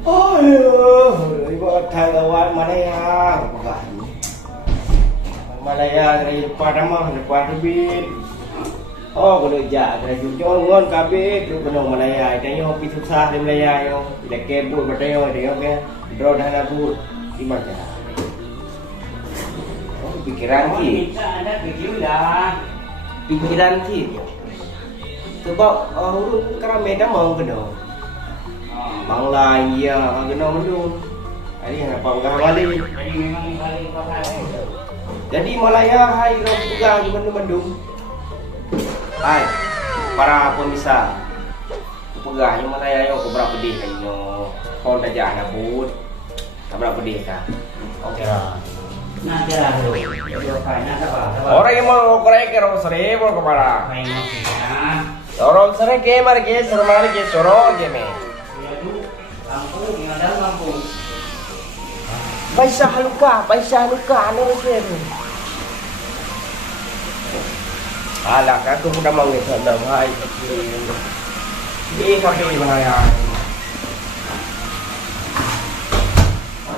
Oh, ibu thay kawan Malaya, bukan. Malaya dari Padamah, dari Padabit. Oh, kalau jak, dari Jujur, ngon kabit, tu kena Malaya. Tanya hobi susah di Malaya yo. Bila kebut bertanya dia kan, draw dah nak but, gimana? Oh, pikiran ki. Ada pikiran. Pikiran ki. Sebab urut kerana dah mau kena. Bangla iya, kena mendung. Hari yang apa enggak balik. Jadi memang balik pakai. Jadi Malaya hai orang pegang di mendung. Hai, para pemirsa. Pegang yang Malaya yo berapa pedih kan yo. Kau dah jangan but. Berapa pedih kan? Okey lah. Nah, kira tu. Dia pakai nak apa? Orang yang mau korek orang sere mau kemana? Main maksudnya. Orang sere ke mar ke sermar ke sorong ke me. Lampu, yang ada lampu. Paisa luka anu ke. Alah, aku sudah mau ngejar dah hai. Ini kami Malaya.